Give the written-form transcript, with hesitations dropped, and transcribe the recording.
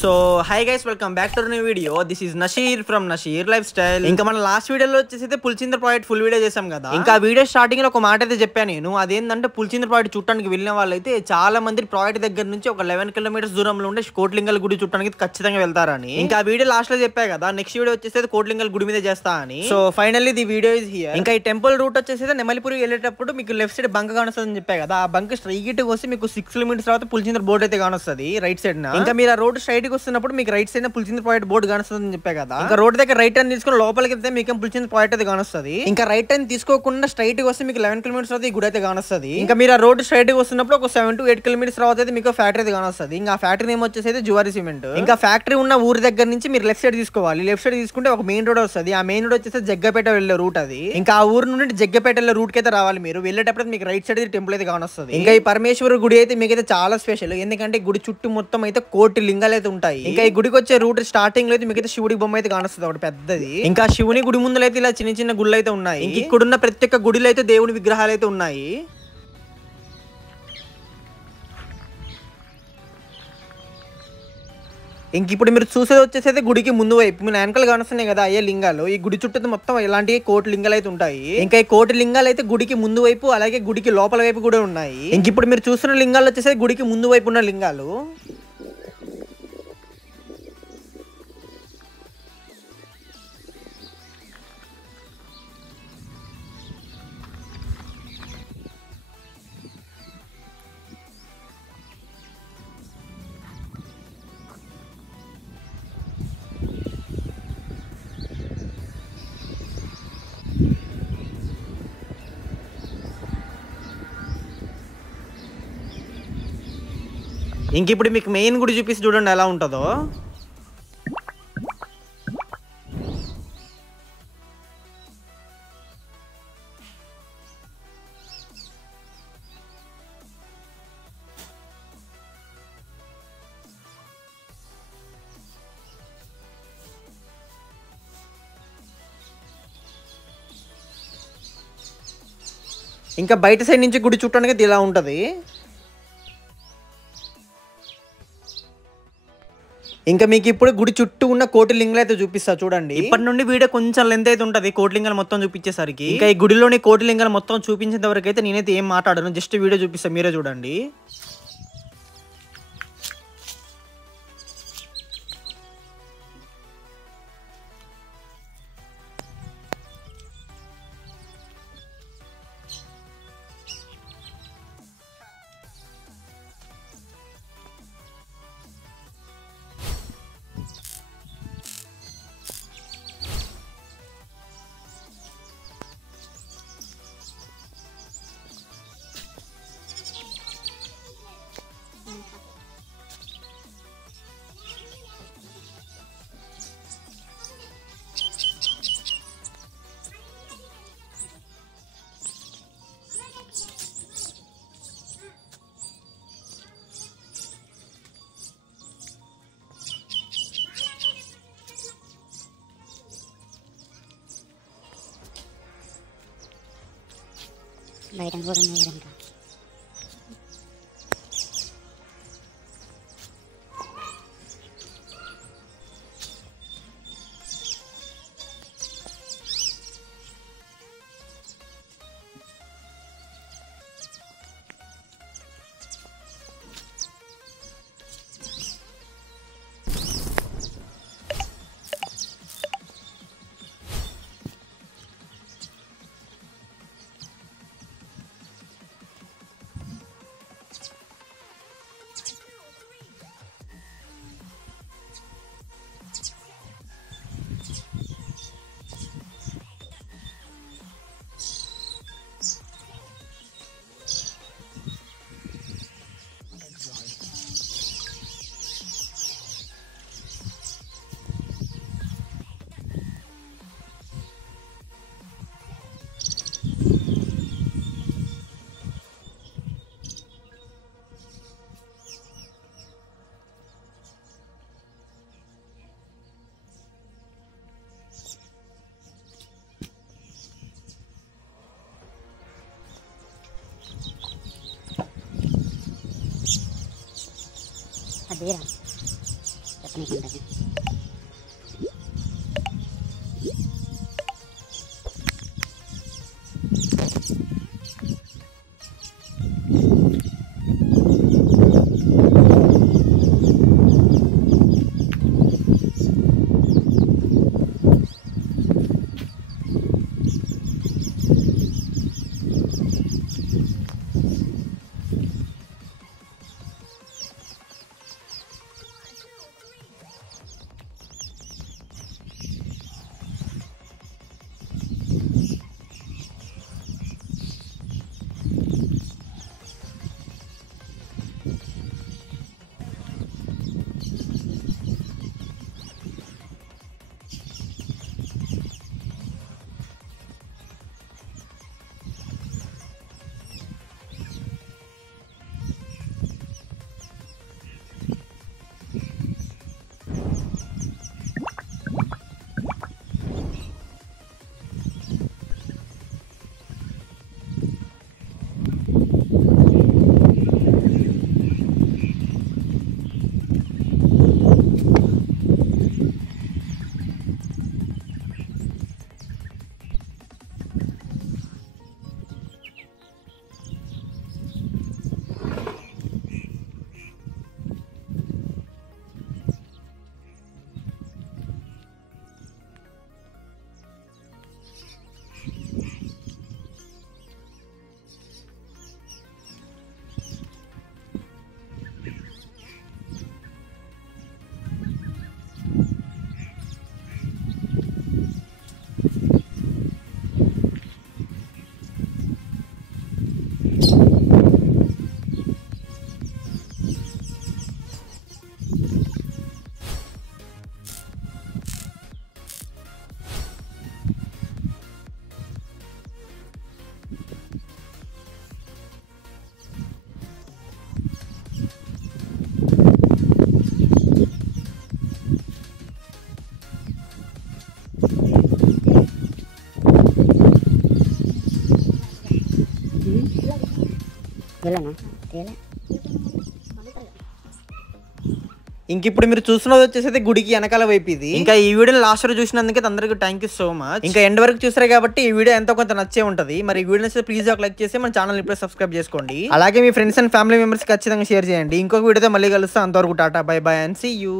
So hi guys, welcome back to new video. This is Nasheer from Nasheer lifestyle. ఇంకా మన last వీడియోలో వచ్చేసి పులిచింద్ర project full video చేసాం కదా. ఇంకా వీడియో స్టార్టింగ్ లో ఒక మాట అయితే చెప్పాను నేను. అదేంటంటే పులిచింద్ర ప్రాజెక్ట్ చూడడానికి వెళ్ళిన వాళ్ళైతే చాలా మంది ప్రాజెక్ట్ దగ్గర నుంచి ఒక 11 కిలోమీటర్స్ దూరంలో ఉండే కోట్లింగల్ గుడి చూడడానికి ఖచ్చితంగా వెళ్తారని. ఇంకా వీడియో లాస్ట్ లో చెప్పా కదా, నెక్స్ట్ వీడియో వచ్చేసి కోట్లింగల్ గుడి మీద చేస్తా అని. So finally the video is here. ఇంకా ఈ టెంపుల్ రూట్ వచ్చేసి నెమలిపురి వెళ్ళేటప్పుడు మీకు లెఫ్ట్ సైడ్ బంక్ కానొస్తుందని చెప్పా కదా. ఆ బంక్ స్ట్రైట్ గా వస్తే మీకు 6 కిలోమీటర్స్ తర్వాత పులిచింద్ర బోర్డు అయితే కానొస్తుంది రైట్ సైడ్. ఇంకా మీరు ఆ రోడ్ స్ట్రైట్ గా వస్తున్నప్పుడు మీకు రైట్ సైడ్ పులిచింద్ర ప్రాజెక్ట్ బోర్డు కానొస్తుందని చెప్పా కదా. ఇంకా రోడ్ దగ్గర రైట్ టర్న్ తీసుకుని లోపలికి వెళ్తే మీకు పులిచింద్ర ప్రాజెక్ట్ అయితే కానొస్తుంది. ఇంకా రైట్ టర్న్ తీసుకోకుండా స్ట్రైట్ గా వస్తే మీకు 11 కిలోమీటర్స్ తర్వాత ఈ గుడి అయితే కానొస్తుంది. ఇంకా మీరు ఆ రోడ్ స్ట్రైట్ గా వస్తున్నప్పుడు ఒక 7 to 8 కిలోమీటర్స్ తర్వాత అయితే మీకు ఫ్యాక్టరీ అయితే కానొస్తుంది. ఇంకా ఆ ఫ్యాక్టరీ నేమ్ వచ్చేసి జువారీ సిమెంట్. ఇంకా ఫ్యాక్టరీ ఉన్న ఊరి దగ్గర నుంచి మీరు లెఫ్ట్ సైడ్ తీసుకోవాలి. లెఫ్ట్ సైడ్ తీసుకుంటే ఒక మెయిన్ రోడ్ వస్తుంది. ఆ మెయిన్ రోడ్ వచ్చేసి జగ్గపేట వెళ్ళే రూట్ అది. ఇంకా ఆ ఊరు నుండి జగ్గపేట వెళ్ళే రూట్ కి అయితే రావాలి. మీరు వెళ్ళేటప్పుడు మీకు రైట్ సైడ్ టెంపుల్ అయితే కానొస్తుంది. ఇంకా ఈ పరమేశ్వర గుడి అయితే మీకు అయితే చాలా స్పెషల్. ఎందుకంటే గుడి చుట్టూ మొత్తం అయితే కోటి లింగాలు అయితే ఉంటాయి. ఇంకా ఈ గుడికి వచ్చే రూట్ స్టార్టింగ్ లో అయితే మీకు అయితే శివుడి బొమ్మ అయితే కానొస్తుంది ఒకటి పెద్దది. ఇంకా శివుని గుడి ముందు అయితే ఇలా చిన్న చిన్న గుళ్ళు అయితే ఉన్నాయి. ఇక్కడున్న ప్రతి ఒక్క గుడిలో అయితే దేవుని విగ్రహాలు అయితే ఉన్నాయి. ఇంక ఇప్పుడు మీరు చూసేది వచ్చేసి గుడికి ముందు వైపు మీ వెనకాల కానొస్తున్నాయి కదా అయ్యే లింగాలు. ఈ గుడి చుట్టూ మొత్తం ఇలాంటి కోటి లింగాలు అయితే ఉంటాయి. ఇంకా ఈ కోటి లింగాలు అయితే గుడికి ముందు వైపు అలాగే గుడికి లోపల వైపు కూడా ఉన్నాయి. ఇంక ఇప్పుడు మీరు చూస్తున్న లింగాలు వచ్చేసి గుడికి ముందు వైపు ఉన్న లింగాలు. ఇంక ఇప్పుడు మీకు మెయిన్ గుడి చూపిస్తే చూడండి ఎలా ఉంటుందో. ఇంకా బయట సైడ్ నుంచి గుడి చూడడానికి ఇలా ఉంటది. ఇంకా మీకు ఇప్పుడు గుడి చుట్టూ ఉన్న కోటి లింగాలు అయితే చూపిస్తా చూడండి. ఇప్పటి నుండి వీడియో కొంచెం లెంత్ అయితే ఉంటది కోటి లింగాలు మొత్తం చూపించేసరికి. ఇంకా ఈ గుడిలోని కోటి లింగాలు మొత్తం చూపించేంత వరకు అయితే నేనైతే ఏం మాట్లాడను, జస్ట్ వీడియో చూపిస్తా, మీరే చూడండి. బయట కూడా ఉన్నాయి ఇంకా. అదేరా చెప్పనీకి ఉంటుంది. వెళ్ళనా తేలే. ఇంక ఇప్పుడు మీరు చూస్తున్నది వచ్చేసి గుడికి వెనకాల వైపు ఇది. ఇంకా ఈ వీడియో లాస్ట్ వరకు చూసినందుకే అందరికీ థ్యాంక్ యూ సో మచ్. ఇంకా ఎండ్ వరకు చూసారు కాబట్టి ఈ వీడియో ఎంతో కొంత నచ్చే ఉంటుంది. మరి ఈ వీడియో నచ్చితే ప్లీజ్ ఒక లైక్ చేసి మన ఛానల్ ఇప్పుడే సబ్స్క్రైబ్ చేసుకోండి. అలాగే మీ ఫ్రెండ్స్ అండ్ ఫ్యామిలీ మెంబర్స్ ఖచ్చితంగా షేర్ చేయండి. ఇంకొక వీడియోతో మళ్ళీ కలుస్తాం. అంతవరకు tata bye bye and see you.